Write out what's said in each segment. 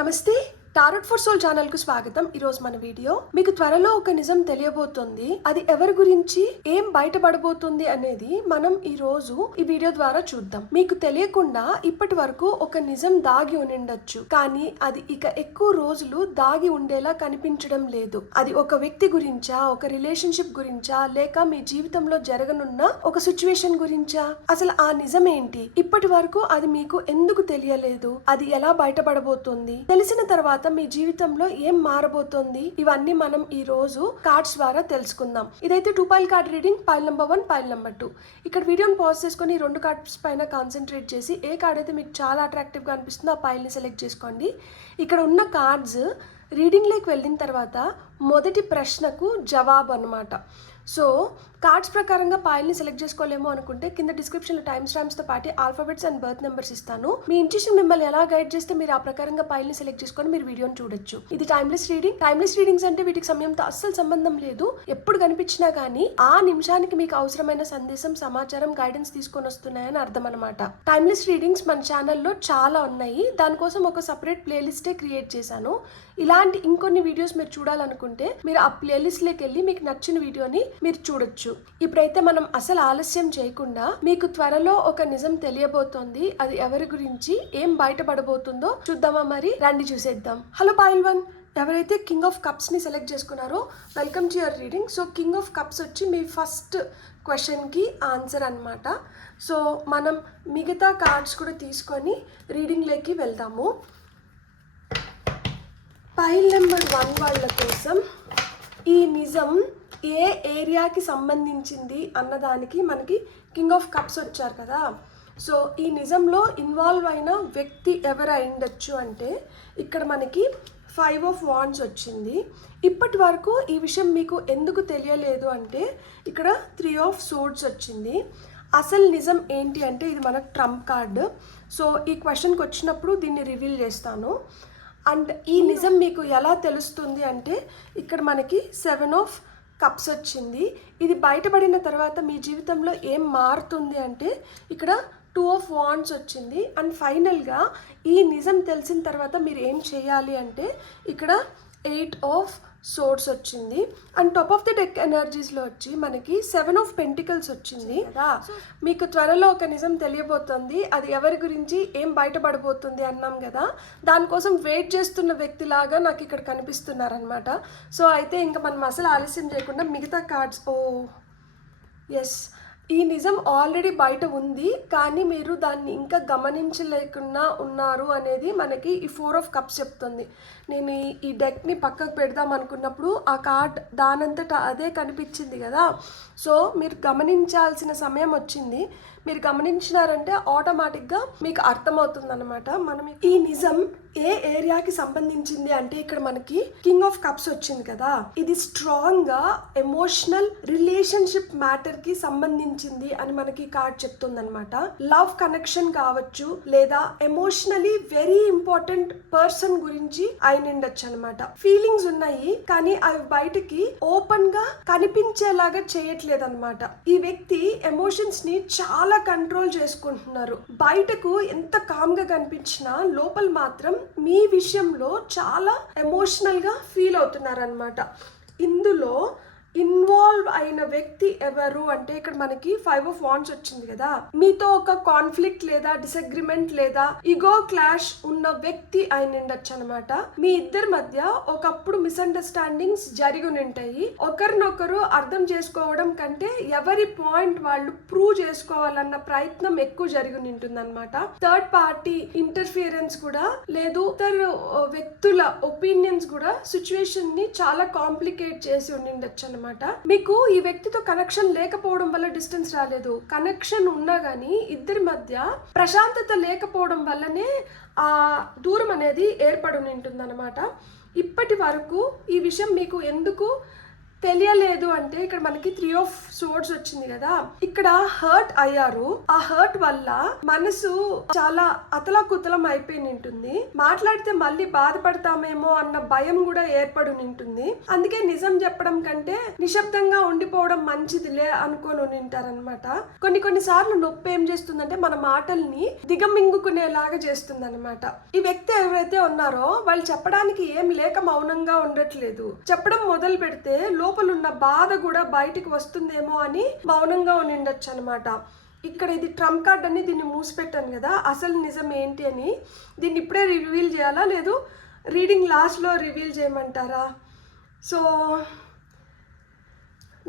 నమస్తే tarot for soul channel కు స్వాగతం. ఈ రోజు మన వీడియో మీకు త్వరలో ఒక నిజం తెలియబోతుంది. అది ఎవరి గురించి ఏం బయటపడబోతుంది అనేది మనం ఈ రోజు ఈ వీడియో ద్వారా చూద్దాం. మీకు తెలియకుండా ఇప్పటి వరకు ఒక నిజం దాగి ఉండిండొచ్చు, కానీ అది ఇక ఎక్కువ రోజులు దాగి ఉండేలా కనిపించడం లేదు. అది ఒక వ్యక్తి గురించా, ఒక రిలేషన్షిప్ గురించా, లేక మీ జీవితంలో జరగనున్న ఒక సిచ్యువేషన్ గురించా? అసలు ఆ నిజం ఏంటి? ఇప్పటి వరకు అది మీకు ఎందుకు తెలియలేదు? అది ఎలా బయటపడబోతుంది? తెలిసిన తర్వాత మీ జీవితంలో ఏం మారబోతోంది? ఇవన్నీ మనం ఈ రోజు కార్డ్స్ ద్వారా తెలుసుకుందాం. ఇదైతే 2 pile card reading, pile number 1, pile number 2. ఇక్కడ వీడియోని పాజ్ చేసుకొని 2 కార్డ్స్ పైన కాన్సన్ట్రేట్ చేసి ఏ కార్డ్ అయితే మీకు చాలా అట్రాక్టివ్ గా అనిపిస్తుందో ఆ పైల్ ని సెలెక్ట్ చేసుకోండి. ఇక్కడ ఉన్న కార్డ్స్ రీడింగ్ లోకి వెళ్ళిన తర్వాత మొదటి ప్రశ్నకు జవాబు అన్నమాట. సో కార్డ్స్ ప్రకారంగా పాయిల్ని సెలెక్ట్ చేసుకోలేమో అనుకుంటే కింద డిస్క్రిప్షన్లో టైమ్ స్టాంప్స్తో పాటు ఆల్ఫాబెట్స్ అండ్ బర్త్ నెంబర్స్ ఇస్తాను. మీ ఇంట్యూషన్ మిమ్మల్ని ఎలా గైడ్ చేస్తే మీరు ఆ ప్రకారంగా పాయిల్ని సెలెక్ట్ చేసుకొని మీరు వీడియోని చూడొచ్చు. ఇది టైమ్లెస్ రీడింగ్. టైమ్లెస్ రీడింగ్స్ అంటే వీటికి సమయంతో అస్సలు సంబంధం లేదు. ఎప్పుడు కనిపించినా కానీ ఆ నిమిషానికి మీకు అవసరమైన సందేశం, సమాచారం, గైడెన్స్ తీసుకొని వస్తున్నాయని అర్థం అనమాట. టైమ్లెస్ రీడింగ్స్ మన ఛానల్లో చాలా ఉన్నాయి. దానికోసం ఒక సపరేట్ ప్లేలిస్టే క్రియేట్ చేశాను. ఇలాంటి ఇంకొన్ని వీడియోస్ మీరు చూడాలనుకుంటే మీరు ఆ ప్లేలిస్ట్ లోకి వెళ్ళి మీకు నచ్చిన వీడియోని మీరు చూడొచ్చు. ఇప్పుడైతే మనం అసలు ఆలస్యం చేయకుండా మీకు త్వరలో ఒక నిజం తెలియబోతోంది. అది ఎవరి గురించి, ఏం బయటపడబోతుందో చూద్దామా? మరి రండి చూసేద్దాం. హలో పాయిల్ 1, ఎవరైతే కింగ్ ఆఫ్ కప్స్ ని సెలెక్ట్ చేసుకున్నారో welcome to your reading. So king of cups వచ్చి మీ ఫస్ట్ క్వశ్చన్ కి ఆన్సర్ అన్నమాట. సో మనం మిగతా కార్డ్స్ కూడా తీసుకొని రీడింగ్ లోకి వెళ్దాము. పైల్ నెంబర్ 1 వాళ్ళ కోసం ఈ నిజం ఏ ఏరియాకి సంబంధించింది అన్నదానికి మనకి కింగ్ ఆఫ్ కప్స్ వచ్చారు కదా. సో ఈ నిజంలో ఇన్వాల్వ్ అయిన వ్యక్తి ఎవరు అయిండొచ్చు అంటే ఇక్కడ మనకి 5 ఆఫ్ వాండ్స్ వచ్చింది. ఇప్పటి వరకు ఈ విషయం మీకు ఎందుకు తెలియలేదు అంటే ఇక్కడ 3 ఆఫ్ సోర్డ్స్ వచ్చింది. అసలు నిజం ఏంటి అంటే ఇది మన ట్రంప్ కార్డు. సో ఈ క్వశ్చన్కి వచ్చినప్పుడు దీన్ని రివీల్ చేస్తాను. అండ్ ఈ నిజం మీకు ఎలా తెలుస్తుంది అంటే ఇక్కడ మనకి 7 ఆఫ్ కప్స్ వచ్చింది. ఇది బయటపడిన తర్వాత మీ జీవితంలో ఏం మారుతుంది అంటే ఇక్కడ 2 ఆఫ్ వాండ్స్ వచ్చింది. అండ్ ఫైనల్గా ఈ నిజం తెలిసిన తర్వాత మీరు ఏం చేయాలి అంటే ఇక్కడ 8 ఆఫ్ సోర్డ్స్ వచ్చింది. And top of the deck ఎనర్జీస్లో వచ్చి మనకి 7 ఆఫ్ పెంటికల్స్ వచ్చింది కదా. మీకు త్వరలో ఒక నిజం తెలియబోతుంది. అది ఎవరి గురించి, ఏం బయటపడబోతుంది అన్నాం కదా. దానికోసం వెయిట్ చేస్తున్న వ్యక్తిలాగా నాకు ఇక్కడ కనిపిస్తున్నారనమాట. సో అయితే ఇంకా మనం అసలు ఆలస్యం చేయకుండా మిగతా కార్డ్స్ ఎస్, ఈ నిజం ఆల్రెడీ బయట ఉంది, కానీ మీరు దాన్ని ఇంకా గమనించలేకుండా ఉన్నారు అనేది మనకి ఈ 4 ఆఫ్ కప్స్ చెప్తుంది. నేను ఈ డెక్ని పక్కకు పెడదాం అనుకున్నప్పుడు ఆ కార్డ్ దానంతటా అదే కనిపించింది కదా. సో మీరు గమనించాల్సిన సమయం వచ్చింది. మీరు గమనించినారంటే ఆటోమేటిక్గా మీకు అర్థమవుతుంది అనమాట. మనం ఈ నిజం ఏ ఏరియాకి సంబంధించింది అంటే ఇక్కడ మనకి కింగ్ ఆఫ్ కప్స్ వచ్చింది కదా. ఇది స్ట్రాంగ్ గా ఎమోషనల్ రిలేషన్షిప్ మ్యాటర్ కి సంబంధించింది అని మనకి కార్డ్ చెప్తుంది అనమాట. లవ్ కనెక్షన్ కావచ్చు, లేదా ఎమోషనలీ వెరీ ఇంపార్టెంట్ పర్సన్ గురించి అయినండొచ్చు అనమాట. ఫీలింగ్స్ ఉన్నాయి, కానీ అవి బయటకి ఓపెన్ గా కనిపించేలాగా చేయట్లేదు అనమాట. ఈ వ్యక్తి ఎమోషన్స్ ని చాలా కంట్రోల్ చేసుకుంటున్నారు. బయటకు ఎంత కామ్ గా కనిపించినా లోపల మాత్రం మీ విషయంలో చాలా ఎమోషనల్ గా ఫీల్ అవుతున్నారు అనమాట. ఇందులో ఇన్వాల్వ్ అయిన వ్యక్తి ఎవరు అంటే ఇక్కడ మనకి 5 ఆఫ్ వాండ్స్ వచ్చింది కదా. మీతో ఒక కాన్ఫ్లిక్ట్ లేదా డిసగ్రిమెంట్ లేదా ఇగో క్లాష్ ఉన్న వ్యక్తి అయినండొచ్చు అనమాట. మీ ఇద్దరి మధ్య ఒకప్పుడు మిస్అండర్స్టాండింగ్స్ జరిగి ఉంటాయి. ఒకరినొకరు అర్థం చేసుకోవడం కంటే ఎవరి పాయింట్ వాళ్ళు ప్రూవ్ చేసుకోవాలన్న ప్రయత్నం ఎక్కువ జరిగి ఉంటుంది అనమాట. థర్డ్ పార్టీ ఇంటర్ఫియరెన్స్ కూడా లేదు, ఇద్దరు వ్యక్తుల ఒపీనియన్స్ కూడా సిచ్యువేషన్ ని చాలా కాంప్లికేట్ చేసి ఉండిండొచ్చు అనమాట. మీకు ఈ వ్యక్తితో కనెక్షన్ లేకపోవడం వల్ల డిస్టెన్స్ రాలేదు. కనెక్షన్ ఉన్నా గానీ ఇద్దరి మధ్య ప్రశాంతత లేకపోవడం వల్లనే ఆ దూరం అనేది ఏర్పడి ఉంటుంది అనమాట. ఇప్పటి వరకు ఈ విషయం మీకు ఎందుకు తెలియలేదు అంటే ఇక్కడ మనకి 3 of swords వచ్చింది కదా, ఇక్కడ హర్ట్ అయ్యారు. ఆ హర్ట్ వల్ల మనసు చాలా అతలాకుతలం అయిపోయి ఉంటుంది. మాట్లాడితే మళ్ళీ బాధపడతామేమో అన్న భయం కూడా ఏర్పడి ఉంటుంది. అందుకే నిజం చెప్పడం కంటే నిశ్శబ్దంగా ఉండిపోవడం మంచిదిలే అనుకొని ఉంటారనమాట. కొన్ని సార్లు నొప్పి ఏం చేస్తుందంటే మన మాటల్ని దిగమింగుకునేలాగా చేస్తుంది అనమాట. ఈ వ్యక్తి ఎవరైతే ఉన్నారో వాళ్ళు చెప్పడానికి ఏం లేక మౌనంగా ఉండట్లేదు. చెప్పడం మొదలు పెడితే లోపలున్న బాధ కూడా బయటికి వస్తుందేమో అని మౌనంగా ఉండిండొచ్చు అనమాట. ఇక్కడ ఇది ట్రంప్ కార్డ్ అని దీన్ని మూసిపెట్టాను కదా, అసలు నిజం ఏంటి అని. దీన్ని ఇప్పుడే రివీల్ చేయాలా లేదు రీడింగ్ లాస్ట్లో రివీల్ చేయమంటారా? సో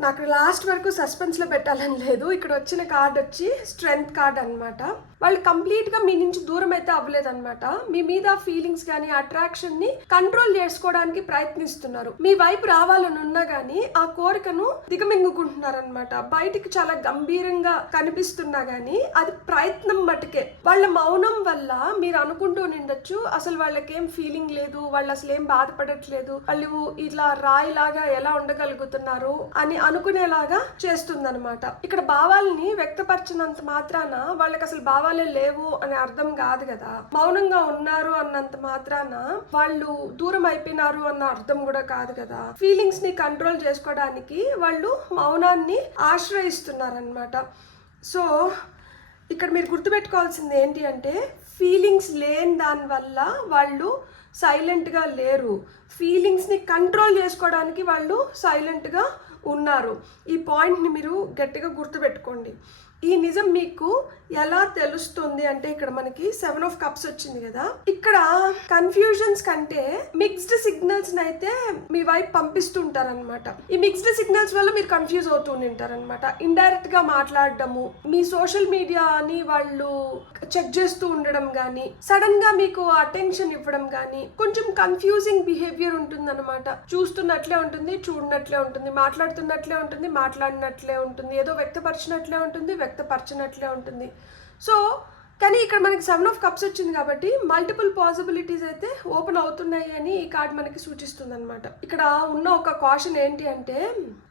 నాకు లాస్ట్ వరకు సస్పెన్స్లో పెట్టాలని లేదు. ఇక్కడ వచ్చిన కార్డ్ వచ్చి స్ట్రెంగ్త్ కార్డ్ అనమాట. వాళ్ళు కంప్లీట్గా మీ నుంచి దూరం అయితే అవ్వలేదన్నమాట. మీ మీద ఫీలింగ్స్ కానీ అట్రాక్షన్ని కంట్రోల్ చేసుకోవడానికి ప్రయత్నిస్తున్నారు. మీ వైపు రావాలని ఉన్నా కానీ ఆ కోరికను దిగమింగుకుంటున్నారనమాట. బయటికి చాలా గంభీరంగా కనిపిస్తున్నా కానీ అది ప్రయత్నం మటుకే. వాళ్ళ మౌనం వల్ల మీరు అనుకుంటూ నిండొచ్చు అసలు వాళ్ళకేం ఫీలింగ్ లేదు, వాళ్ళు అసలు ఏం బాధపడట్లేదు, వాళ్ళు ఇట్లా రాయిలాగా ఎలా ఉండగలుగుతున్నారు అని అనుకునేలాగా చేస్తుందన్నమాట. ఇక్కడ భావాలని వ్యక్తపరచినంత మాత్రాన వాళ్ళకి అసలు భావాలే లేవు అని అర్థం కాదు కదా. మౌనంగా ఉన్నారు అన్నంత మాత్రాన వాళ్ళు దూరం అయిపోయినారు అన్న అర్థం కూడా కాదు కదా. ఫీలింగ్స్ ని కంట్రోల్ చేసుకోవడానికి వాళ్ళు మౌనాన్ని ఆశ్రయిస్తున్నారనమాట. సో ఇక్కడ మీరు గుర్తుపెట్టుకోవాల్సింది ఏంటి అంటే ఫీలింగ్స్ లేని దాని వల్ల వాళ్ళు సైలెంట్గా లేరు. ఫీలింగ్స్ని కంట్రోల్ చేసుకోవడానికి వాళ్ళు సైలెంట్గా ఉన్నారు. ఈ పాయింట్ని మీరు గట్టిగా గుర్తుపెట్టుకోండి. ఈ నిజం మీకు ఎలా తెలుస్తుంది అంటే ఇక్కడ మనకి 7 of Cups వచ్చింది కదా, ఇక్కడ కన్ఫ్యూజన్స్ కంటే మిక్స్డ్ సిగ్నల్స్ అయితే మీ వైపు పంపిస్తుంటారనమాట. ఈ మిక్స్డ్ సిగ్నల్స్ వల్ల మీరు కన్ఫ్యూజ్ అవుతూ ఉంటారనమాట. ఇండైరెక్ట్ గా మాట్లాడడము, మీ సోషల్ మీడియాని వాళ్ళు చెక్ చేస్తూ ఉండడం కానీ, సడన్ గా మీకు అటెన్షన్ ఇవ్వడం కానీ, కొంచెం కన్ఫ్యూజింగ్ బిహేవియర్ ఉంటుందన్నమాట. చూస్తున్నట్లే ఉంటుంది, చూడనట్లే ఉంటుంది, మాట్లాడుతున్నట్లే ఉంటుంది, మాట్లాడినట్లే ఉంటుంది, ఏదో వ్యక్తపరిచినట్లే ఉంటుంది, వ్యక్తపరచినట్లే ఉంటుంది. సో కానీ ఇక్కడ మనకి 7 of Cups వచ్చింది కాబట్టి మల్టిపుల్ పాసిబిలిటీస్ అయితే ఓపెన్ అవుతున్నాయి అని ఈ కార్డ్ మనకి సూచిస్తుంది అనమాట. ఇక్కడ ఉన్న ఒక కాషన్ ఏంటి అంటే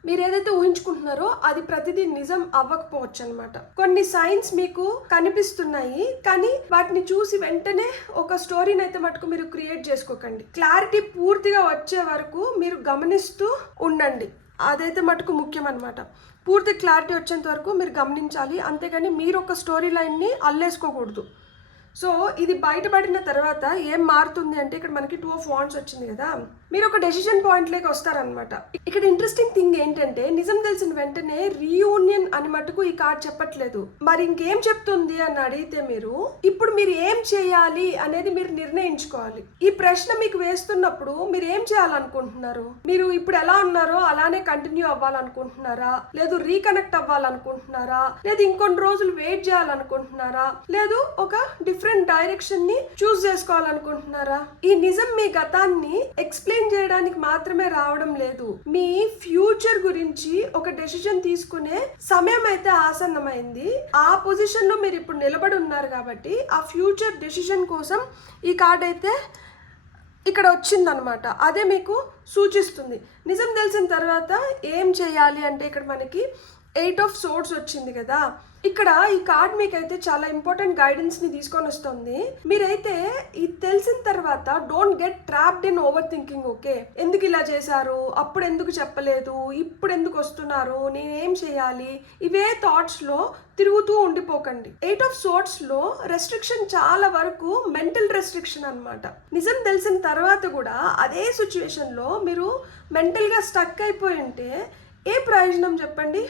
మీరు ఏదైతే ఊహించుకుంటున్నారో అది ప్రతిదీ నిజం అవ్వకపోవచ్చు అనమాట. కొన్ని సైన్స్ మీకు కనిపిస్తున్నాయి కానీ వాటిని చూసి వెంటనే ఒక స్టోరీని అయితే మటుకు మీరు క్రియేట్ చేసుకోకండి. క్లారిటీ పూర్తిగా వచ్చే వరకు మీరు గమనిస్తూ ఉండండి. అదైతే మటుకు ముఖ్యం అనమాట. పూర్తి క్లారిటీ వచ్చేంత వరకు మీరు గమనించాలి, అంతేగాని మీరు ఒక స్టోరీ లైన్ని అల్లేసుకోకూడదు. సో ఇది బయటపడిన తర్వాత ఏం మారుతుంది అంటే ఇక్కడ మనకి 2 of Wands వచ్చింది కదా, మీరు ఒక డెసిషన్ పాయింట్లోకి వస్తారనమాట. ఇక్కడ ఇంట్రెస్టింగ్ థింగ్ ఏంటంటే నిజం తెలిసిన వెంటనే రీయూనియన్ అని మటుకు ఈ కార్డ్ చెప్పట్లేదు. మరి ఇంకేం చెప్తుంది అని అడిగితే మీరు ఇప్పుడు మీరు ఏం చేయాలి అనేది మీరు నిర్ణయించుకోవాలి. ఈ ప్రశ్న మీకు వేస్తున్నప్పుడు మీరు ఏం చేయాలనుకుంటున్నారు? మీరు ఇప్పుడు ఎలా ఉన్నారో అలానే కంటిన్యూ అవ్వాలనుకుంటున్నారా, లేదు రీకనెక్ట్ అవ్వాలనుకుంటున్నారా, లేదు ఇంకొన్ని రోజులు వెయిట్ చేయాలనుకుంటున్నారా, లేదు ఒక డిఫరెంట్ డైరెక్షన్ ని చూస్ చేసుకోవాలనుకుంటున్నారా? ఈ నిజం మీ గతాన్ని ఎక్స్ప్లెయిన్ చేయడానికి మాత్రమే రావడం లేదు, మీ ఫ్యూచర్ గురించి ఒక డెసిషన్ తీసుకునే సమయం అయితే ఆసన్నమైంది. ఆ పొజిషన్ లో మీరు ఇప్పుడు నిలబడి ఉన్నారు కాబట్టి ఆ ఫ్యూచర్ డెసిషన్ కోసం ఈ కార్డ్ అయితే ఇక్కడ వచ్చిందనమాట. అదే మీకు సూచిస్తుంది. నిజం తెలిసిన తర్వాత ఏం చేయాలి అంటే ఇక్కడ మనకి 8 of Swords వచ్చింది కదా, ఇక్కడ ఈ కార్డ్ మీకైతే చాలా ఇంపార్టెంట్ గైడెన్స్ ని తీసుకొని వస్తుంది. మీరైతే ఇది తెలిసిన తర్వాత don't get trapped in over thinking. Okay, ఎందుకు ఇలా చేశారు, అప్పుడు ఎందుకు చెప్పలేదు, ఇప్పుడు ఎందుకు వస్తున్నారు, నేనేం చేయాలి, ఇవే థాట్స్ లో తిరుగుతూ ఉండిపోకండి. 8 of Swords లో రెస్ట్రిక్షన్ చాలా వరకు మెంటల్ రెస్ట్రిక్షన్ అనమాట. నిజం తెలిసిన తర్వాత కూడా అదే సిచ్యువేషన్ లో మీరు మెంటల్ గా స్టక్ అయిపోయి ఉంటే ఏ ప్రయోజనం చెప్పండి?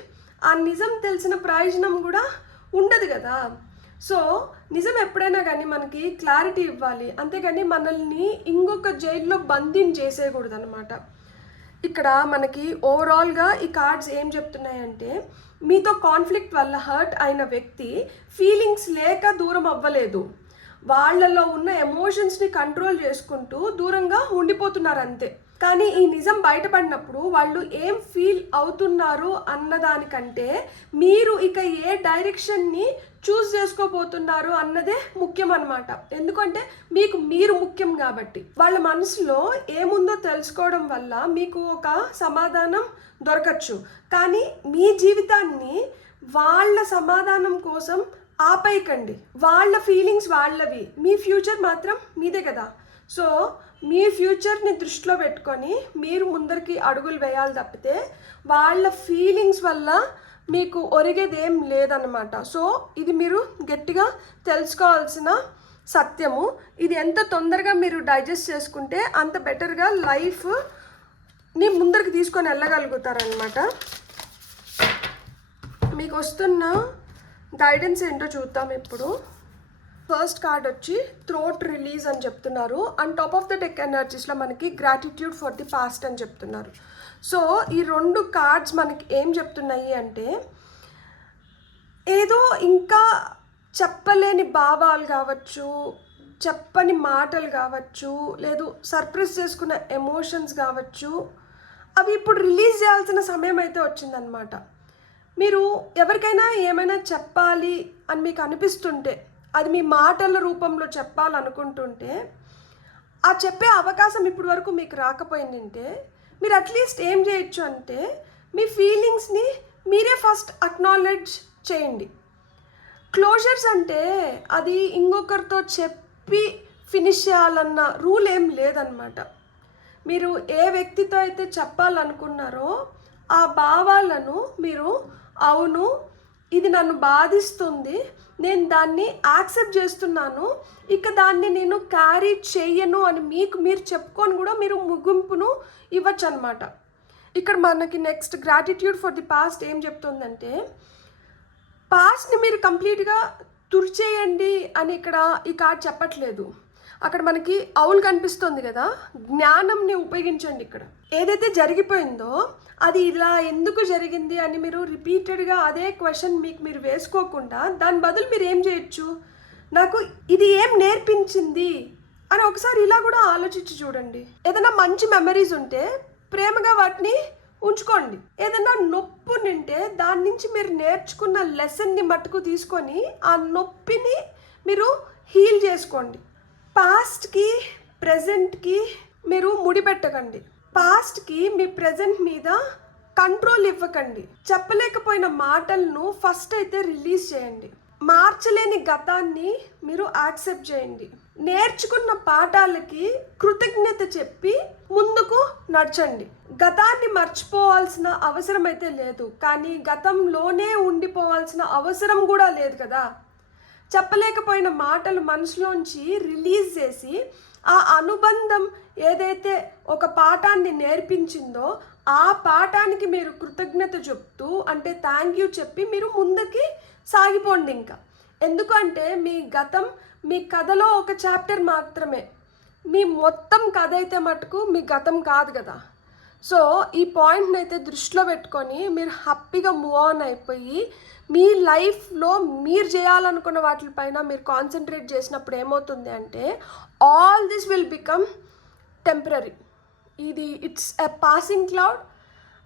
ఆ నిజం తెలిసిన ప్రయోజనం కూడా ఉండదు కదా. సో నిజం ఎప్పుడైనా కానీ మనకి క్లారిటీ ఇవ్వాలి, అంతేగాని మనల్ని ఇంకొక జైల్లో బంధించేసేయకూడదు అనమాట. ఇక్కడ మనకి ఓవరాల్గా ఈ కార్డ్స్ ఏం చెప్తున్నాయంటే మీతో కాన్ఫ్లిక్ట్ వల్ల హర్ట్ అయిన వ్యక్తి ఫీలింగ్స్ లేక దూరం అవ్వలేదు, వాళ్ళలో ఉన్న ఎమోషన్స్ని కంట్రోల్ చేసుకుంటూ దూరంగా ఉండిపోతున్నారు అంతే. కానీ ఈ నిజం బయటపడినప్పుడు వాళ్ళు ఏం ఫీల్ అవుతున్నారు అన్నదానికంటే మీరు ఇక ఏ డైరెక్షన్ని చూస్ చేసుకోబోతున్నారు అన్నదే ముఖ్యం అన్నమాట. ఎందుకంటే మీకు మీరు ముఖ్యం కాబట్టి. వాళ్ళ మనసులో ఏముందో తెలుసుకోవడం వల్ల మీకు ఒక సమాధానం దొరకచ్చు, కానీ మీ జీవితాన్ని వాళ్ళ సమాధానం కోసం ఆపేయకండి. వాళ్ళ ఫీలింగ్స్ వాళ్ళవి, మీ ఫ్యూచర్ మాత్రం మీదే కదా. సో మీ ఫ్యూచర్ని దృష్టిలో పెట్టుకొని మీరు ముందరికి అడుగులు వేయాలి తప్పితే వాళ్ళ ఫీలింగ్స్ వల్ల మీకు ఒరిగేది ఏం లేదన్నమాట. సో ఇది మీరు గట్టిగా తెలుసుకోవాల్సిన సత్యము. ఇది ఎంత తొందరగా మీరు డైజెస్ట్ చేసుకుంటే అంత బెటర్గా లైఫ్ని ముందరికి తీసుకొని వెళ్ళగలుగుతారనమాట. మీకు వస్తున్న గైడెన్స్ ఏంటో చూద్దాం ఇప్పుడు. ఫస్ట్ కార్డ్ వచ్చి థ్రోట్ రిలీజ్ అని చెప్తున్నారు. And top of the deck ఎనర్జీస్లో మనకి గ్రాటిట్యూడ్ ఫర్ ది పాస్ట్ అని చెప్తున్నారు. సో ఈ 2 కార్డ్స్ మనకి ఏం చెప్తున్నాయి అంటే, ఏదో ఇంకా చెప్పలేని భావాలు కావచ్చు, చెప్పని మాటలు కావచ్చు, లేదు సర్ప్రైజ్ చేసుకున్న ఎమోషన్స్ కావచ్చు, అవి ఇప్పుడు రిలీజ్ చేయాల్సిన సమయం అయితే వచ్చిందనమాట. మీరు ఎవరికైనా ఏమైనా చెప్పాలి అని మీకు అనిపిస్తుంటే, అది మీ మాటల రూపంలో చెప్పాలనుకుంటుంటే, ఆ చెప్పే అవకాశం ఇప్పటి వరకు మీకు రాకపోయిందంటే మీరు అట్లీస్ట్ ఏం చేయొచ్చు అంటే మీ ఫీలింగ్స్ని మీరే ఫస్ట్ అక్నాలెడ్జ్ చేయండి. క్లోజర్స్ అంటే అది ఇంకొకరితో చెప్పి ఫినిష్ చేయాలన్న రూల్ ఏం లేదనమాట. మీరు ఏ వ్యక్తితో అయితే చెప్పాలనుకున్నారో ఆ భావాలను మీరు అవును ఇది నన్ను బాధిస్తుంది, నేను దాన్ని యాక్సెప్ట్ చేస్తున్నాను, ఇక దాన్ని నేను క్యారీ చెయ్యను అని మీకు మీరు చెప్పుకొని కూడా మీరు ముగింపును ఇవ్వచ్చు అనమాట. ఇక్కడ మనకి next gratitude for the past ఏం చెప్తుందంటే, పాస్ట్ని మీరు కంప్లీట్గా తుడిచేయండి అని ఇక్కడ ఈ కార్డ్ చెప్పట్లేదు. అక్కడ మనకి అవులు కనిపిస్తుంది కదా, జ్ఞానంని ఉపయోగించండి. ఇక్కడ ఏదైతే జరిగిపోయిందో అది ఇలా ఎందుకు జరిగింది అని మీరు రిపీటెడ్గా అదే క్వశ్చన్ మీకు మీరు వేసుకోకుండా దాని బదులు మీరు ఏం చేయొచ్చు, నాకు ఇది ఏం నేర్పించింది అని ఒకసారి ఇలా కూడా ఆలోచించి చూడండి. ఏదైనా మంచి మెమరీస్ ఉంటే ప్రేమగా వాటిని ఉంచుకోండి. ఏదైనా నొప్పి నింటే దాని నుంచి మీరు నేర్చుకున్న లెసన్ని మట్టుకు తీసుకొని ఆ నొప్పిని మీరు హీల్ చేసుకోండి. పాస్ట్కి ప్రెజెంట్కి మీరు ముడిపెట్టకండి. పాస్ట్కి మీ ప్రెజెంట్ మీద కంట్రోల్ ఇవ్వకండి. చెప్పలేకపోయిన మాటలను ఫస్ట్ అయితే రిలీజ్ చేయండి. మార్చలేని గతాన్ని మీరు యాక్సెప్ట్ చేయండి. నేర్చుకున్న పాఠాలకి కృతజ్ఞత చెప్పి ముందుకు నడచండి. గతాన్ని మర్చిపోవాల్సిన అవసరం అయితే లేదు, కానీ గతంలోనే ఉండిపోవాల్సిన అవసరం కూడా లేదు కదా. చెప్పలేకపోయిన మాటలు మనసులోంచి రిలీజ్ చేసి ఆ అనుబంధం ఏదైతే ఒక పాఠాన్ని నేర్పించిందో ఆ పాఠానికి మీరు కృతజ్ఞత చెప్తూ, అంటే థ్యాంక్ యూ చెప్పి మీరు ముందుకి సాగిపోండి. ఇంకా ఎందుకంటే మీ గతం మీ కథలో ఒక చాప్టర్ మాత్రమే, మీ మొత్తం కథ అయితే మటుకు మీ గతం కాదు కదా. సో ఈ పాయింట్ని అయితే దృష్టిలో పెట్టుకొని మీరు హ్యాపీగా మూవ్ ఆన్ అయిపోయి మీ లైఫ్లో మీరు చేయాలనుకున్న వాటిపైన మీరు కాన్సన్ట్రేట్ చేసినప్పుడు ఏమవుతుంది అంటే all this will become temporary. ఇది it's a passing cloud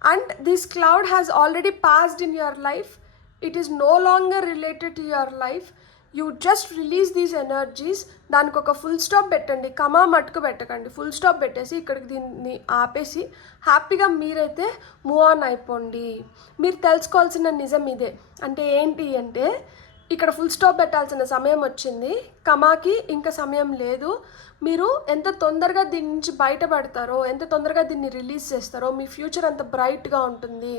and this cloud has already passed in your life. It is no longer related to your life. You just release these energies. దానికి ఒక full stop పెట్టండి, కమా మట్టుకు పెట్టకండి. Full stop పెట్టేసి ఇక్కడికి దీన్ని ఆపేసి హ్యాపీగా మీరైతే మూవ్ ఆన్ అయిపోండి. మీరు తెలుసుకోవాల్సిన నిజం ఇదే. అంటే ఏంటి అంటే ఇక్కడ ఫుల్ స్టాప్ పెట్టాల్సిన సమయం వచ్చింది, కమాకి ఇంకా సమయం లేదు. మీరు ఎంత తొందరగా దీని నుంచి బయటపడతారో, ఎంత తొందరగా దీన్ని రిలీజ్ చేస్తారో మీ ఫ్యూచర్ అంత బ్రైట్గా ఉంటుంది.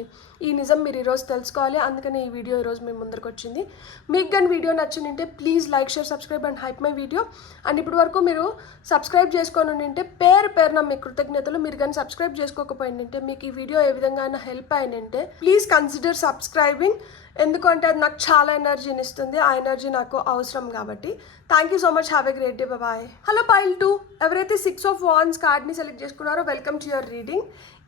ఈ నిజం మీరు ఈరోజు తెలుసుకోవాలి. అందుకని ఈ వీడియో ఈరోజు మీ ముందరికి వచ్చింది. మీకు కానీ వీడియో నచ్చిందంటే please like, share, subscribe and hype my video. And ఇప్పటి వరకు మీరు సబ్స్క్రైబ్ చేసుకొని ఉంటే పేరున మీ కృతజ్ఞతలు. మీరు కానీ సబ్స్క్రైబ్ చేసుకోకపోయిందంటే, మీకు ఈ వీడియో ఏ విధంగా అయినా హెల్ప్ అయినంటే ప్లీజ్ కన్సిడర్ సబ్స్క్రైబింగ్. ఎందుకంటే అది నాకు చాలా ఎనర్జీని ఇస్తుంది. ఆ ఎనర్జీ నాకు అవసరం కాబట్టి. Thank you so much. Have a great day. Bye. Hello pile 2, ఎవరైతే 6 of Wands కార్డ్ని సెలెక్ట్ చేసుకున్నారో వెల్కమ్ టు యువర్ రీడింగ్.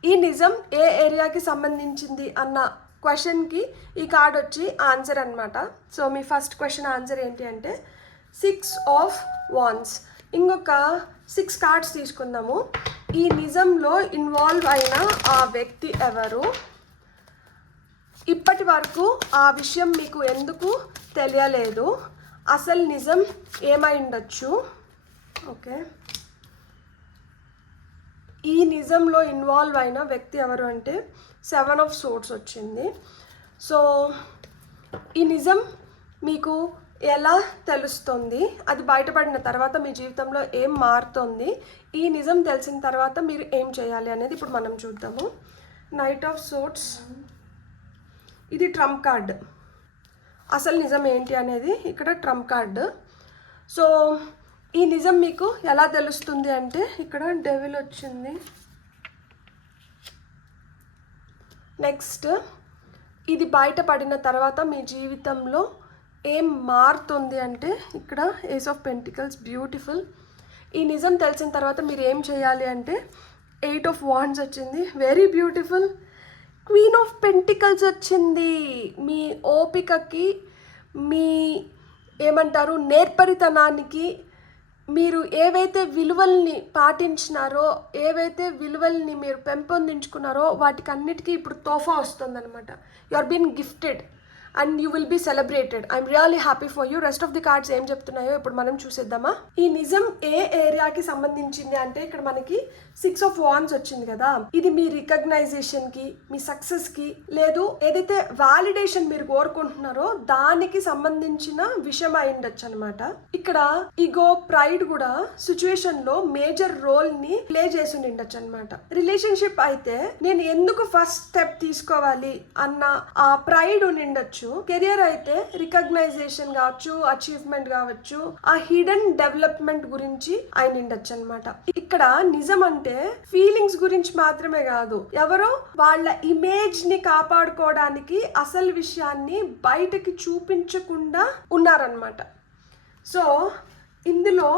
ఈ నిజం ఏ ఏరియాకి సంబంధించింది అన్న క్వశ్చన్కి ఈ కార్డ్ వచ్చి ఆన్సర్ అనమాట. సో మీ ఫస్ట్ క్వశ్చన్ ఆన్సర్ ఏంటి అంటే, 6 ఆఫ్ వాండ్స్. ఇంకొక 6 కార్డ్స్ తీసుకుందాము. ఈ నిజంలో ఇన్వాల్వ్ అయిన ఆ వ్యక్తి ఎవరు? ఇప్పటి వరకు ఆ విషయం మీకు ఎందుకు తెలియలేదు? అసలు నిజం ఏమై ఉండొచ్చు? ఓకే, ఈ నిజంలో ఇన్వాల్వ్ అయిన వ్యక్తి ఎవరు అంటే 7 ఆఫ్ సోర్డ్స్ వచ్చింది. సో ఈ నిజం మీకు ఎలా తెలుస్తుంది? అది బయటపడిన తర్వాత మీ జీవితంలో ఏం మారుతుంది? ఈ నిజం తెలిసిన తర్వాత మీరు ఏం చేయాలి అనేది ఇప్పుడు మనం చూద్దాము. నైట్ ఆఫ్ సోర్డ్స్, ఇది ట్రంప్ కార్డ్. అసలు నిజం ఏంటి అనేది ఇక్కడ ట్రంప్ కార్డ్. సో ఈ నిజం మీకు ఎలా తెలుస్తుంది అంటే ఇక్కడ డెవిల్ వచ్చింది. నెక్స్ట్, ఇది బయటపడిన తర్వాత మీ జీవితంలో ఏం మారుతుంది అంటే ఇక్కడ ఏస్ ఆఫ్ పెంటికల్స్, బ్యూటిఫుల్. ఈ నిజం తెలిసిన తర్వాత మీరు ఏం చేయాలి అంటే 8 ఆఫ్ వాండ్స్ వచ్చింది, very beautiful. Queen of pentacles వచ్చింది. మీ ఓపికకి, మీ ఏమంటారు నేర్పరితనానికి, మీరు ఏవైతే విలువల్ని పాటించినారో, ఏవైతే విలువల్ని మీరు పెంపొందించుకున్నారో వాటికి అన్నిటికీ ఇప్పుడు తోఫా వస్తుందన్నమాట. You are been gifted and you will be celebrated. I'm really happy for you. Rest of the cards ఏం చెప్తున్నాయో ఇప్పుడు మనం చూసేద్దామా. ఈ నిజం ఏ ఏరియాకి సంబంధించింది అంటే ఇక్కడ మనకి 6 ఆఫ్ వాండ్స్ వచ్చింది కదా. ఇది మీ రికగ్నైజేషన్ కి, మీ సక్సెస్ కి, లేదు ఏదైతే వాలిడేషన్ మీరు కోరుకుంటున్నారో దానికి సంబంధించిన విషయం అయి ఉండొచ్చు అనమాట. ఇక్కడ ఈగో, ప్రైడ్ కూడా సిచ్యువేషన్ లో మేజర్ రోల్ ని ప్లే చేసి ఉండొచ్చు అనమాట. రిలేషన్షిప్ అయితే నేను ఎందుకు ఫస్ట్ స్టెప్ తీసుకోవాలి అన్న ఆ ప్రైడ్ ఉండిండొచ్చు. కెరియర్ అయితే రికగ్నైజేషన్ కావచ్చు, అచీవ్మెంట్ కావచ్చు, ఆ హిడెన్ డెవలప్మెంట్ గురించి ఆయన ఉండొచ్చు అనమాట. ఇక్కడ నిజం అంటే ఫీలింగ్స్ గురించి మాత్రమే కాదు, ఎవరో వాళ్ళ ఇమేజ్ ని కాపాడుకోవడానికి అసలు విషయాన్ని బయటకి చూపించకుండా ఉన్నారనమాట. సో ఇందులో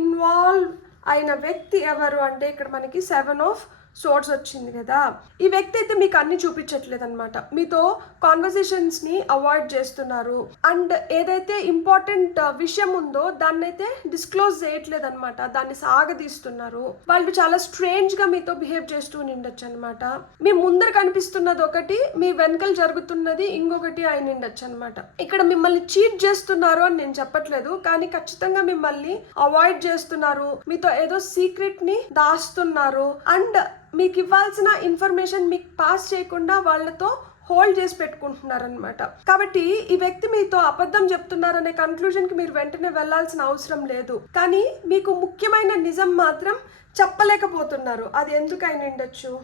ఇన్వాల్వ్ అయిన వ్యక్తి ఎవరు అంటే ఇక్కడ మనకి 7 ఆఫ్ సోర్స్ వచ్చింది కదా. ఈ వ్యక్తి అయితే మీకు అన్ని చూపించట్లేదు అనమాట. మీతో కాన్వర్సేషన్స్ ని అవాయిడ్ చేస్తున్నారు అండ్ ఏదైతే ఇంపార్టెంట్ విషయం ఉందో దాన్ని అయితే డిస్క్లోజ్ చేయట్లేదు అనమాట. దాన్ని సాగదీస్తున్నారు. వాళ్ళు చాలా స్ట్రేంజ్ గా మీతో బిహేవ్ చేస్తూ ఉండొచ్చు అనమాట. మీ ముందర కనిపిస్తున్నది ఒకటి, మీ వెనకలు జరుగుతున్నది ఇంకొకటి అయి ఉండొచ్చు అనమాట. ఇక్కడ మిమ్మల్ని చీట్ చేస్తున్నారు అని నేను చెప్పట్లేదు, కానీ ఖచ్చితంగా మిమ్మల్ని అవాయిడ్ చేస్తున్నారు, మీతో ఏదో సీక్రెట్ ని దాస్తున్నారు అండ్ మీకు ఇవ్వాల్సిన ఇన్ఫర్మేషన్ మీకు పాస్ చేయకుండా వాళ్ళతో హోల్డ్ చేసి పెట్టుకుంటున్నారు అనమాట. కాబట్టి ఈ వ్యక్తి మీతో అబద్ధం చెప్తున్నారనే కన్క్లూజన్కి మీరు వెంటనే వెళ్లాల్సిన అవసరం లేదు, కానీ మీకు ముఖ్యమైన నిజం మాత్రం చెప్పలేకపోతున్నారు. అది ఎందుకైనా ఉండొచ్చు.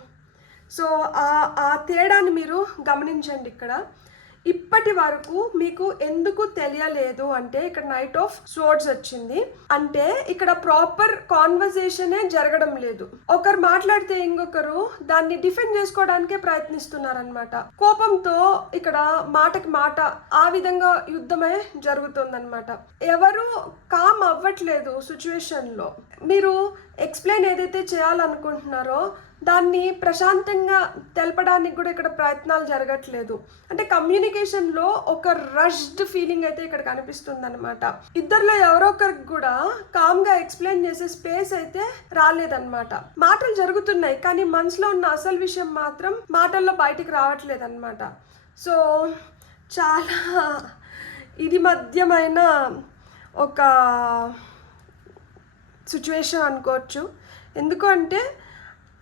సో ఆ తేడాన్ని మీరు గమనించండి. ఇక్కడ ఇప్పటి వరకు మీకు ఎందుకు తెలియలేదు అంటే ఇక్కడ నైట్ ఆఫ్ సోర్డ్స్ వచ్చింది. అంటే ఇక్కడ ప్రాపర్ కాన్వర్సేషనే జరగడం లేదు. ఒకరు మాట్లాడితే ఇంకొకరు దాన్ని డిఫెండ్ చేసుకోవడానికే ప్రయత్నిస్తున్నారనమాట. కోపంతో ఇక్కడ మాటకి మాట ఆ విధంగా యుద్ధమే జరుగుతుందన్నమాట. ఎవరు కామ్ అవ్వట్లేదు సిచ్యువేషన్ లో. మీరు ఎక్స్ప్లెయిన్ ఏదైతే చేయాలనుకుంటున్నారో దాన్ని ప్రశాంతంగా తెలపడానికి కూడా ఇక్కడ ప్రయత్నాలు జరగట్లేదు. అంటే కమ్యూనికేషన్లో ఒక రష్డ్ ఫీలింగ్ అయితే ఇక్కడ కనిపిస్తుంది అనమాట. ఇద్దరిలో ఎవరో ఒకరికి కూడా కామ్గా ఎక్స్ప్లెయిన్ చేసే స్పేస్ అయితే రాలేదన్నమాట. మాటలు జరుగుతున్నాయి కానీ మనసులో ఉన్న అసలు విషయం మాత్రం మాటల్లో బయటికి రావట్లేదు అనమాట. సో చాలా ఇది మధ్యమైన ఒక సిచ్యువేషన్ అనుకోవచ్చు. ఎందుకంటే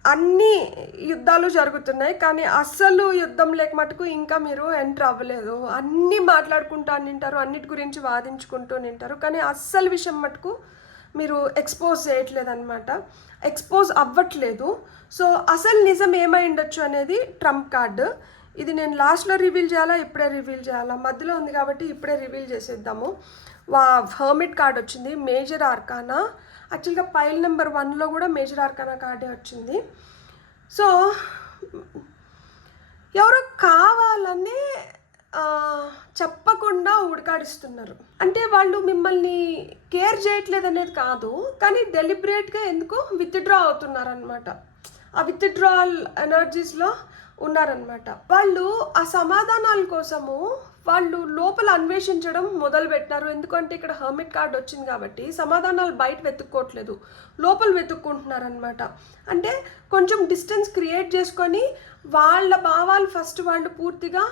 అన్ని యుద్ధాలు జరుగుతున్నాయి కానీ అస్సలు యుద్ధం లేక మటుకు ఇంకా మీరు ఎంటర్ అవ్వలేదు. అన్నీ మాట్లాడుకుంటూ నింటారు, అన్నిటి గురించి వాదించుకుంటూ నింటారు, కానీ అస్సలు విషయం మటుకు మీరు ఎక్స్పోజ్ చేయట్లేదు అనమాట, ఎక్స్పోజ్ అవ్వట్లేదు. సో అసలు నిజం ఏమై ఉండొచ్చు అనేది ట్రంప్ కార్డు. ఇది నేను లాస్ట్లో రివీల్ చేయాలా, ఇప్పుడే రివీల్ చేయాలా? మధ్యలో ఉంది కాబట్టి ఇప్పుడే రివీల్ చేసేద్దాము. హర్మిట్ కార్డ్ వచ్చింది, మేజర్ ఆర్కానా. యాక్చువల్గా పైల్ నెంబర్ 1లో కూడా మేజర్ ఆర్కానా కార్డే వచ్చింది. సో ఎవరో కావాలని చెప్పకుండా ఉడకాడిస్తున్నారు. అంటే వాళ్ళు మిమ్మల్ని కేర్ చేయట్లేదు అనేది కాదు, కానీ డెలిబరేట్గా ఎందుకు విత్డ్రా అవుతున్నారు అనమాట. ఆ విత్డ్రాల్ ఎనర్జీస్లో ఉన్నారనమాట. వాళ్ళు ఆ సమాధానాల కోసము వాళ్ళు లోపల అన్వేషించడం మొదలుపెట్టినారు. ఎందుకంటే ఇక్కడ హర్మిట్ కార్డ్ వచ్చింది కాబట్టి సమాధానాలు బయట వెతుక్కోవట్లేదు, లోపల వెతుక్కుంటున్నారనమాట. అంటే కొంచెం డిస్టెన్స్ క్రియేట్ చేసుకొని వాళ్ళ భావాలు ఫస్ట్ వాళ్ళు పూర్తిగా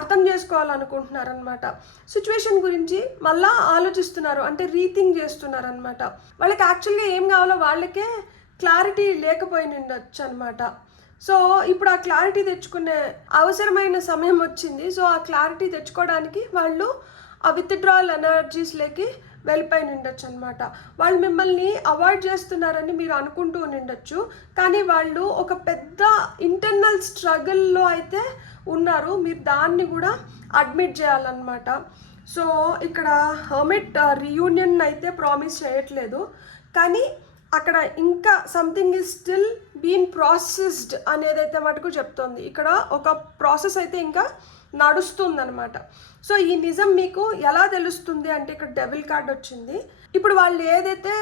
అర్థం చేసుకోవాలనుకుంటున్నారనమాట. సిచ్యువేషన్ గురించి మళ్ళా ఆలోచిస్తున్నారు, అంటే రీథింక్ చేస్తున్నారనమాట. వాళ్ళకి యాక్చువల్గా ఏం కావాలో వాళ్ళకే క్లారిటీ లేకపోయినచ్చు అనమాట. సో ఇప్పుడు ఆ క్లారిటీ తెచ్చుకునే అవసరమైన సమయం వచ్చింది. సో ఆ క్లారిటీ తెచ్చుకోవడానికి వాళ్ళు ఆ విత్డ్రాల్ ఎనర్జీస్లోకి వెళ్ళిపోయి నిండొచ్చు అనమాట. వాళ్ళు మిమ్మల్ని అవాయిడ్ చేస్తున్నారని మీరు అనుకుంటూ నిండొచ్చు, కానీ వాళ్ళు ఒక పెద్ద ఇంటర్నల్ స్ట్రగుల్లో అయితే ఉన్నారు. మీరు దాన్ని కూడా అడ్మిట్ చేయాలన్నమాట. సో ఇక్కడ హర్మిట్ రీయూనియన్ అయితే ప్రామిస్ చేయట్లేదు, కానీ అక్కడ ఇంకా something is still been processed అనేది అయితే మటుకు చెప్తోంది. ఇక్కడ ఒక ప్రాసెస్ అయితే ఇంకా నడుస్తుందన్నమాట. సో ఈ నిజం మీకు ఎలా తెలుస్తుంది అంటే ఇక్కడ డెవిల్ కార్డ్ వచ్చింది. ఇప్పుడు వాళ్ళు ఏదైతే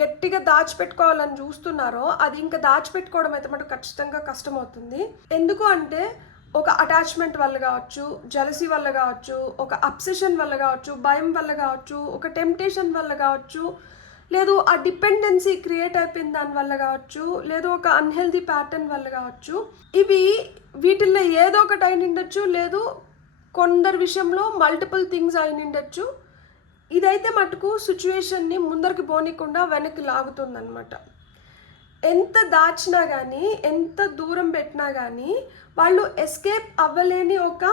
గట్టిగా దాచిపెట్టుకోవాలని చూస్తున్నారో అది ఇంకా దాచిపెట్టుకోవడం అయితే మటుకు ఖచ్చితంగా కష్టమవుతుంది. ఎందుకు అంటే ఒక అటాచ్మెంట్ వల్ల కావచ్చు, జెలసీ వల్ల కావచ్చు, ఒక అబ్సెషన్ వల్ల కావచ్చు, భయం వల్ల కావచ్చు, ఒక టెంప్టేషన్ వల్ల కావచ్చు, లేదు ఆ డిపెండెన్సీ క్రియేట్ అయిపోయిన దాని వల్ల కావచ్చు, లేదు ఒక అన్హెల్దీ ప్యాటర్న్ వల్ల కావచ్చు. వీటిల్లో ఏదో ఒకటి అయి నిండొచ్చు, లేదు కొందరి విషయంలో మల్టిపుల్ థింగ్స్ అయి నిండొచ్చు. ఇదైతే మటుకు సిచ్యువేషన్ని ముందరికి పోనీకుండా వెనక్కి లాగుతుందన్నమాట. ఎంత దాచినా కానీ, ఎంత దూరం పెట్టినా కానీ వాళ్ళు ఎస్కేప్ అవ్వలేని ఒక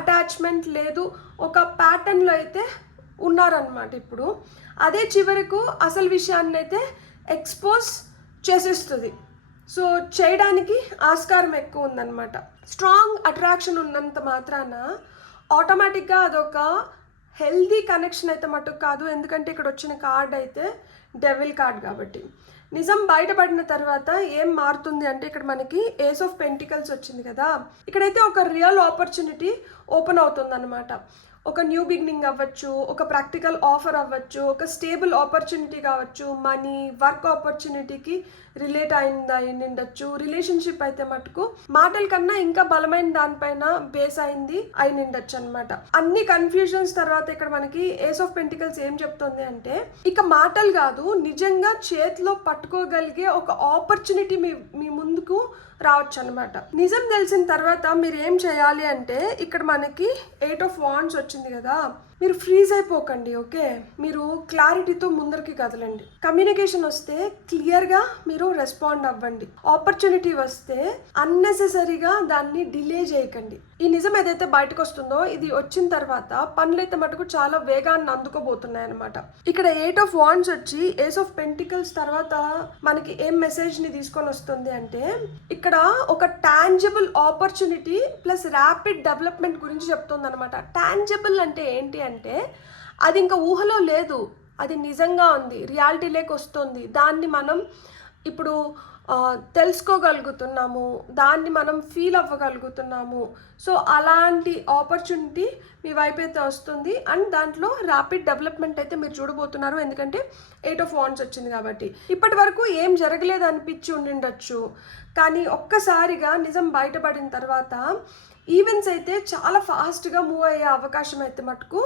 అటాచ్మెంట్, లేదు ఒక ప్యాటర్న్లో అయితే ఉన్నారనమాట. ఇప్పుడు అదే చివరకు అసలు విషయాన్ని అయితే ఎక్స్పోజ్ చేసేస్తుంది. సో చేయడానికి ఆస్కారం ఎక్కువ ఉందన్నమాట. స్ట్రాంగ్ అట్రాక్షన్ ఉన్నంత మాత్రాన ఆటోమేటిక్గా అదొక హెల్దీ కనెక్షన్ అయితే మటుకు కాదు. ఎందుకంటే ఇక్కడ వచ్చిన కార్డ్ అయితే డెవిల్ కార్డ్ కాబట్టి. నిజం బయటపడిన తర్వాత ఏం మారుతుంది అంటే ఇక్కడ మనకి ఏస్ ఆఫ్ పెంటికల్స్ వచ్చింది కదా, ఇక్కడైతే ఒక రియల్ ఆపర్చునిటీ ఓపెన్ అవుతుంది అన్నమాట. ఒక న్యూ బిగినింగ్ అవ్వచ్చు, ఒక ప్రాక్టికల్ ఆఫర్ అవ్వచ్చు, ఒక స్టేబుల్ ఆపర్చునిటీ కావచ్చు, మనీ, వర్క్ ఆపర్చునిటీకి రిలేట్ అయిండొచ్చు. రిలేషన్షిప్ అయితే మటుకు మాటల కన్నా ఇంకా బలమైన దానిపైన బేస్ అయి నిండొచ్చు అనమాట. అన్ని కన్ఫ్యూజన్స్ తర్వాత ఇక్కడ మనకి ఏస్ ఆఫ్ పెంటికల్స్ ఏం చెప్తుంది అంటే ఇక మాటలు కాదు, నిజంగా చేతిలో పట్టుకోగలిగే ఒక ఆపర్చునిటీ మీ ముందుకు రావచ్చు అనమాట. నిజం తెలిసిన తర్వాత మీరు ఏం చేయాలి అంటే ఇక్కడ మనకి 8 ఆఫ్ వాండ్స్ వచ్చింది కదా, మీరు ఫ్రీజ్ అయిపోకండి. ఓకే, మీరు క్లారిటీతో ముందరికి కదలండి. కమ్యూనికేషన్ వస్తే క్లియర్గా మీరు రెస్పాండ్ అవ్వండి. ఆపర్చునిటీ వస్తే అన్నెసెసరీగా దాన్ని డిలే చేయకండి. ఈ నిజం ఏదైతే బయటకు వస్తుందో ఇది వచ్చిన తర్వాత పనులైతే మటుకు చాలా వేగాన్ని అందుకోబోతున్నాయి అనమాట. ఇక్కడ 8 ఆఫ్ వాండ్స్ వచ్చి ఏస్ ఆఫ్ పెంటికల్స్ తర్వాత మనకి ఏం మెసేజ్ ని తీసుకొని వస్తుంది అంటే ఇక్కడ ఒక tangible opportunity plus rapid development గురించి చెప్తుంది అనమాట. టాంజిబుల్ అంటే ఏంటి అంటే అది ఇంకా ఊహలో లేదు, అది నిజంగా ఉంది, రియాలిటీలోకి వస్తుంది. దాన్ని మనం ఇప్పుడు తెలుసుకోగలుగుతున్నాము, దాన్ని మనం ఫీల్ అవ్వగలుగుతున్నాము. సో అలాంటి ఆపర్చునిటీ మీ వైపు అయితే వస్తుంది అండ్ దాంట్లో ర్యాపిడ్ డెవలప్మెంట్ అయితే మీరు చూడబోతున్నారు. ఎందుకంటే 8 ఆఫ్ వాండ్స్ వచ్చింది కాబట్టి. ఇప్పటి వరకు ఏం జరగలేదు అనిపించి ఉండిండొచ్చు, కానీ ఒక్కసారిగా నిజం బయటపడిన తర్వాత ఈవెంట్స్ అయితే చాలా ఫాస్ట్గా మూవ్ అయ్యే అవకాశం అయితే మటుకు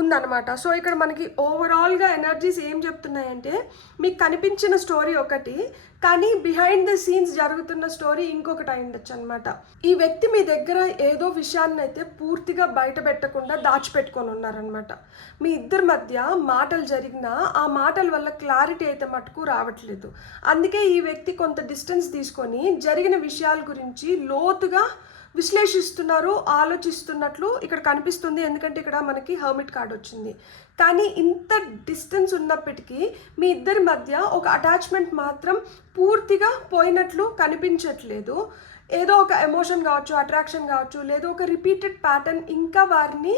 ఉందన్నమాట. సో ఇక్కడ మనకి ఓవరాల్గా ఎనర్జీస్ ఏం చెప్తున్నాయంటే మీకు కనిపించిన స్టోరీ ఒకటి, కానీ బిహైండ్ ద సీన్స్ జరుగుతున్న స్టోరీ ఇంకొకటి అయి ఉండొచ్చు అనమాట. ఈ వ్యక్తి మీ దగ్గర ఏదో విషయాన్ని అయితే పూర్తిగా బయట పెట్టకుండా దాచిపెట్టుకొని ఉన్నారనమాట. మీ ఇద్దరి మధ్య మాటలు జరిగినా ఆ మాటల వల్ల క్లారిటీ అయితే మటుకు రావట్లేదు. అందుకే ఈ వ్యక్తి కొంత డిస్టెన్స్ తీసుకొని జరిగిన విషయాల గురించి లోతుగా విశ్లేషిస్తున్నారు, ఆలోచిస్తున్నట్లు ఇక్కడ కనిపిస్తుంది. ఎందుకంటే ఇక్కడ మనకి హర్మిట్ కార్డ్ వచ్చింది. కానీ ఇంత డిస్టెన్స్ ఉన్నప్పటికీ మీ ఇద్దరి మధ్య ఒక అటాచ్మెంట్ మాత్రం పూర్తిగా పోయినట్లు కనిపించట్లేదు. ఏదో ఒక ఎమోషన్ కావచ్చు, అట్రాక్షన్ కావచ్చు, లేదో ఒక రిపీటెడ్ ప్యాటర్న్ ఇంకా వారిని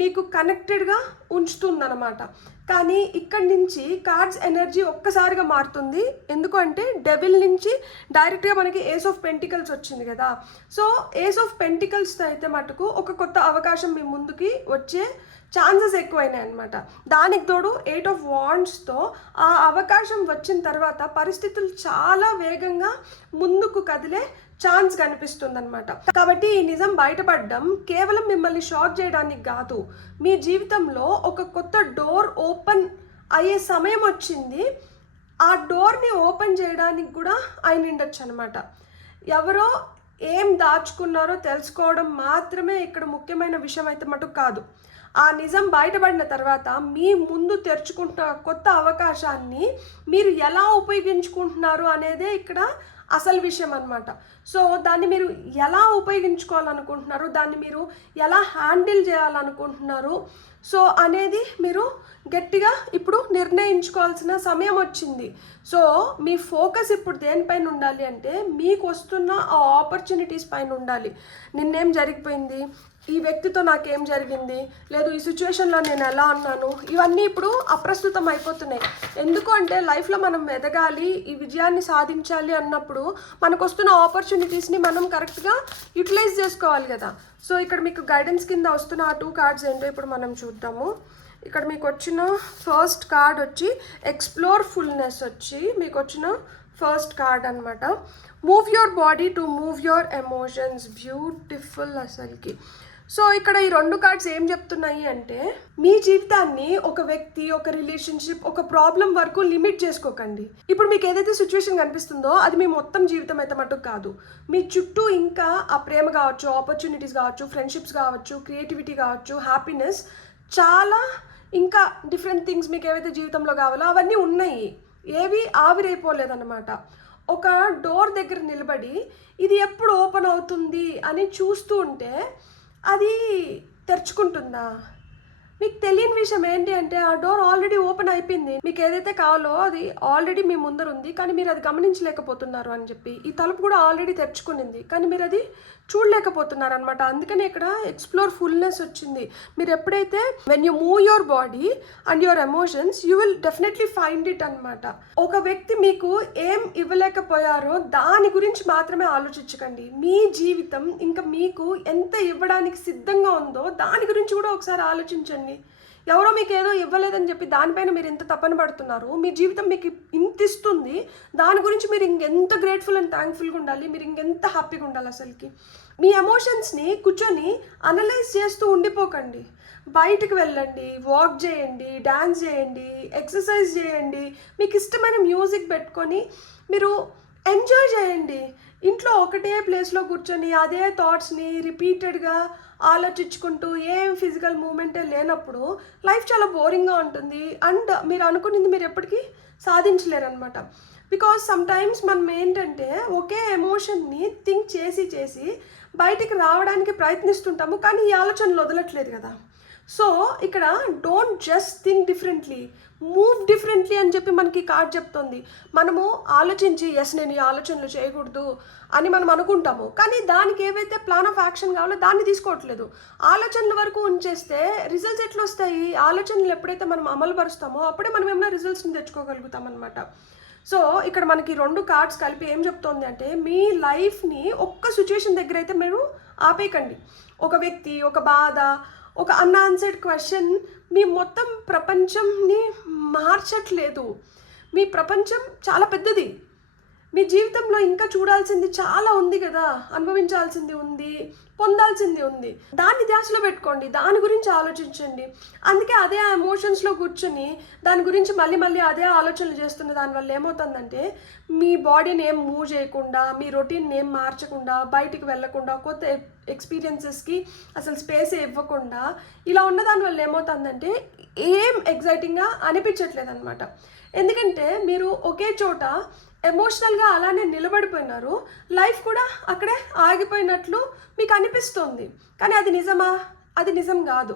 మీకు కనెక్టెడ్గా ఉంచుతుందన్నమాట. కానీ ఇక్కడి నుంచి కార్డ్స్ ఎనర్జీ ఒక్కసారిగా మారుతుంది. ఎందుకంటే డెవిల్ నుంచి డైరెక్ట్గా మనకి ఏస్ ఆఫ్ పెంటికల్స్ వచ్చింది కదా. సో ఏస్ ఆఫ్ పెంటికల్స్తో అయితే మటుకు ఒక కొత్త అవకాశం మీ ముందుకి వచ్చే ఛాన్సెస్ ఎక్కువైనాయి అనమాట. దానికి తోడు 8 ఆఫ్ వాండ్స్తో ఆ అవకాశం వచ్చిన తర్వాత పరిస్థితులు చాలా వేగంగా ముందుకు కదిలే ఛాన్స్ కనిపిస్తుంది అనమాట. కాబట్టి ఈ నిజం బయటపడడం కేవలం మిమ్మల్ని షాక్ చేయడానికి కాదు, మీ జీవితంలో ఒక కొత్త డోర్ ఓపెన్ అయ్యే సమయం వచ్చింది. ఆ డోర్ని ఓపెన్ చేయడానికి కూడా ఆయన ఉండొచ్చు అనమాట. ఎవరో ఏం దాచుకున్నారో తెలుసుకోవడం మాత్రమే ఇక్కడ ముఖ్యమైన విషయం అయితే మటుకు కాదు. ఆ నిజం బయటపడిన తర్వాత మీ ముందు తెరుచుకుంటున్న కొత్త అవకాశాన్ని మీరు ఎలా ఉపయోగించుకుంటున్నారు అనేదే ఇక్కడ అసలు విషయం అనమాట. సో దాన్ని మీరు ఎలా ఉపయోగించుకోవాలనుకుంటున్నారు, దాన్ని మీరు ఎలా హ్యాండిల్ చేయాలనుకుంటున్నారు, సో అనేది మీరు గట్టిగా ఇప్పుడు నిర్ణయించుకోవాల్సిన సమయం వచ్చింది. సో మీ ఫోకస్ ఇప్పుడు దేనిపైన ఉండాలి అంటే మీకు వస్తున్న ఆ ఆపర్చునిటీస్ పైన ఉండాలి. నిన్నేం జరిగిపోయింది, ఈ వ్యక్తితో నాకేం జరిగింది, లేదు ఈ సిచ్యువేషన్లో నేను ఎలా ఉన్నాను, ఇవన్నీ ఇప్పుడు అప్రస్తుతం అయిపోతున్నాయి. ఎందుకు అంటే లైఫ్లో మనం ఎదగాలి, ఈ విజయాన్ని సాధించాలి అన్నప్పుడు మనకు వస్తున్న ఆపర్చునిటీస్ని మనం కరెక్ట్గా యూటిలైజ్ చేసుకోవాలి కదా. సో ఇక్కడ మీకు గైడెన్స్ కింద వస్తున్న ఆ 2 కార్డ్స్ ఏంటో ఇప్పుడు మనం చూద్దాము. ఇక్కడ మీకు వచ్చిన ఫస్ట్ కార్డ్ వచ్చి ఎక్స్ప్లోర్ ఫుల్నెస్ వచ్చి మీకు వచ్చిన ఫస్ట్ కార్డ్ అనమాట. Move your body to move your emotions. Beautiful అసలుకి. సో ఇక్కడ ఈ 2 కార్డ్స్ ఏం చెప్తున్నాయి అంటే మీ జీవితాన్ని ఒక వ్యక్తి, ఒక రిలేషన్షిప్, ఒక ప్రాబ్లం వరకు లిమిట్ చేసుకోకండి. ఇప్పుడు మీకు ఏదైతే సిచ్యువేషన్ కనిపిస్తుందో అది మీ మొత్తం జీవితం అయితే మటుకు కాదు. మీ చుట్టూ ఇంకా ఆ ప్రేమ కావచ్చు, ఆపర్చునిటీస్ కావచ్చు, ఫ్రెండ్షిప్స్ కావచ్చు, క్రియేటివిటీ కావచ్చు, హ్యాపీనెస్, చాలా ఇంకా డిఫరెంట్ థింగ్స్ మీకు ఏవైతే జీవితంలో కావాలో అవన్నీ ఉన్నాయి. ఏవి ఆవిరైపోలేదన్నమాట. ఒక డోర్ దగ్గర నిలబడి ఇది ఎప్పుడు ఓపెన్ అవుతుంది అని చూస్తూ ఉంటే అది తెరుచుకుంటుందా? మీకు తెలియని విషయం ఏంటి అంటే ఆ డోర్ ఆల్రెడీ ఓపెన్ అయిపోయింది. మీకు ఏదైతే కావాలో అది ఆల్రెడీ మీ ముందర ఉంది, కానీ మీరు అది గమనించలేకపోతున్నారు అని చెప్పి. ఈ తలుపు కూడా ఆల్రెడీ తెరుచుకునింది, కానీ మీరు అది చూడలేకపోతున్నారు అనమాట. అందుకని ఇక్కడ ఎక్స్ప్లోర్ ఫుల్నెస్ వచ్చింది. మీరు ఎప్పుడైతే when you move your body and your emotions you will definitely find it అనమాట. ఒక వ్యక్తి మీకు ఏం ఇవ్వలేకపోయారో దాని గురించి మాత్రమే ఆలోచించకండి. మీ జీవితం ఇంకా మీకు ఎంత ఇవ్వడానికి సిద్ధంగా ఉందో దాని గురించి కూడా ఒకసారి ఆలోచించండి. ఎవరో మీకు ఏదో ఇవ్వలేదని చెప్పి దానిపైన మీరు ఎంత తపన పడుతున్నారు. మీ జీవితం మీకు ఇంత ఇస్తుంది, దాని గురించి మీరు ఇంకెంత గ్రేట్ఫుల్ అండ్ థ్యాంక్ఫుల్గా ఉండాలి, మీరు ఇంకెంత హ్యాపీగా ఉండాలి. అసలుకి మీ ఎమోషన్స్ని కూర్చొని అనలైజ్ చేస్తూ ఉండిపోకండి. బయటకు వెళ్ళండి, వాక్ చేయండి, డ్యాన్స్ చేయండి, ఎక్సర్సైజ్ చేయండి, మీకు ఇష్టమైన మ్యూజిక్ పెట్టుకొని మీరు ఎంజాయ్ చేయండి. ఇంట్లో ఒకటే ప్లేస్లో కూర్చొని అదే థాట్స్ని రిపీటెడ్గా ఆలోచించుకుంటూ ఏం ఫిజికల్ మూమెంటే లేనప్పుడు లైఫ్ చాలా బోరింగ్గా ఉంటుంది. అండ్ మీరు అనుకున్నది మీరు ఎప్పటికీ సాధించలేరు అనమాట. బికాజ్ సమ్టైమ్స్ మనం ఏంటంటే ఒకే ఎమోషన్ని థింక్ చేసి చేసి బయటికి రావడానికి ప్రయత్నిస్తుంటాము, కానీ ఈ ఆలోచనలు వదలట్లేదు కదా. సో ఇక్కడ don't just think differently, move differently అని చెప్పి మనకి కార్డ్ చెప్తుంది. మనము ఆలోచించి ఎస్ నేను ఈ ఆలోచనలు చేయకూడదు అని మనం అనుకుంటాము, కానీ దానికి ఏవైతే ప్లాన్ ఆఫ్ యాక్షన్ కావాలో దాన్ని తీసుకోవట్లేదు. ఆలోచనల వరకు ఉంచేస్తే రిజల్ట్స్ ఎట్లా వస్తాయి? ఆలోచనలు ఎప్పుడైతే మనం అమలు పరుస్తామో అప్పుడే మనం ఏమైనా రిజల్ట్స్ని తెచ్చుకోగలుగుతాం అనమాట. సో ఇక్కడ మనకి 2 కార్డ్స్ కలిపి ఏం చెప్తోంది అంటే మీ లైఫ్ని ఒక్క సిచ్యువేషన్ దగ్గర అయితే మీరు ఆపేయకండి. ఒక వ్యక్తి, ఒక బాధ, ఒక అన్ఆన్సర్డ్ క్వశ్చన్ మీ మొత్తం ప్రపంచంని మార్చట్లేదు. మీ ప్రపంచం చాలా పెద్దది. మీ జీవితంలో ఇంకా చూడాల్సింది చాలా ఉంది కదా, అనుభవించాల్సింది ఉంది, పొందాల్సింది ఉంది. దాన్ని ధ్యాసలో పెట్టుకోండి, దాని గురించి ఆలోచించండి. అందుకే అదే ఆ ఎమోషన్స్లో కూర్చొని దాని గురించి మళ్ళీ మళ్ళీ అదే ఆలోచనలు చేస్తున్న దానివల్ల ఏమవుతుందంటే మీ బాడీని ఏం మూవ్ చేయకుండా, మీ రొటీన్ని ఏం మార్చకుండా, బయటికి వెళ్ళకుండా, కొత్త ఎక్స్పీరియన్సెస్కి అసలు స్పేస్ ఇవ్వకుండా ఇలా ఉన్న దానివల్ల ఏమవుతుందంటే ఏం ఎగ్జైటింగ్గా అనిపించట్లేదు అనమాట. ఎందుకంటే మీరు ఒకే చోట ఎమోషనల్గా అలానే నిలబడిపోయినారు. లైఫ్ కూడా అక్కడే ఆగిపోయినట్లు మీకు అనిపిస్తుంది, కానీ అది నిజమా? అది నిజం కాదు.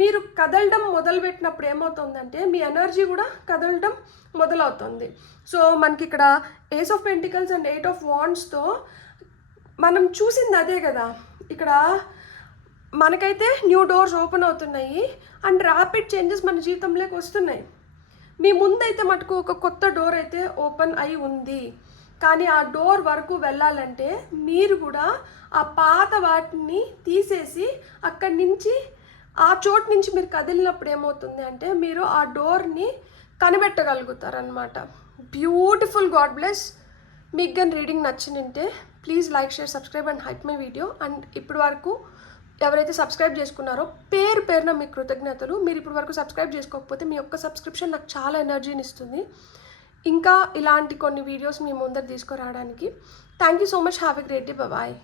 మీరు కదలడం మొదలుపెట్టినప్పుడు ఏమవుతుందంటే మీ ఎనర్జీ కూడా కదలడం మొదలవుతుంది. సో మనకి ఇక్కడ ace of pentacles and 8 of వాండ్స్తో మనం చూసింది అదే కదా. ఇక్కడ మనకైతే న్యూ డోర్స్ ఓపెన్ అవుతున్నాయి అండ్ ర్యాపిడ్ చేంజెస్ మన జీవితంలోకి వస్తున్నాయి. మీ ముందైతే మటుకు ఒక కొత్త డోర్ అయితే ఓపెన్ అయి ఉంది, కానీ ఆ డోర్ వరకు వెళ్ళాలంటే మీరు కూడా ఆ పాత వాటిని తీసేసి అక్కడి నుంచి ఆ చోటు నుంచి మీరు కదిలినప్పుడు ఏమవుతుంది అంటే మీరు ఆ డోర్ని కనిపెట్టగలుగుతారనమాట. బ్యూటిఫుల్. God bless. మీకు కానీ రీడింగ్ నచ్చినంటే please like, share, subscribe and hype my video. And ఇప్పటి వరకు ఎవరైతే సబ్స్క్రైబ్ చేసుకున్నారో పేరున మీకు కృతజ్ఞతలు. మీరు ఇప్పటి వరకు సబ్స్క్రైబ్ చేసుకోకపోతే మీ యొక్క సబ్స్క్రిప్షన్ నాకు చాలా ఎనర్జీని ఇస్తుంది ఇంకా ఇలాంటి కొన్ని వీడియోస్ మీ ముందర తీసుకురావడానికి. Thank you so much. Have a great day. Bye.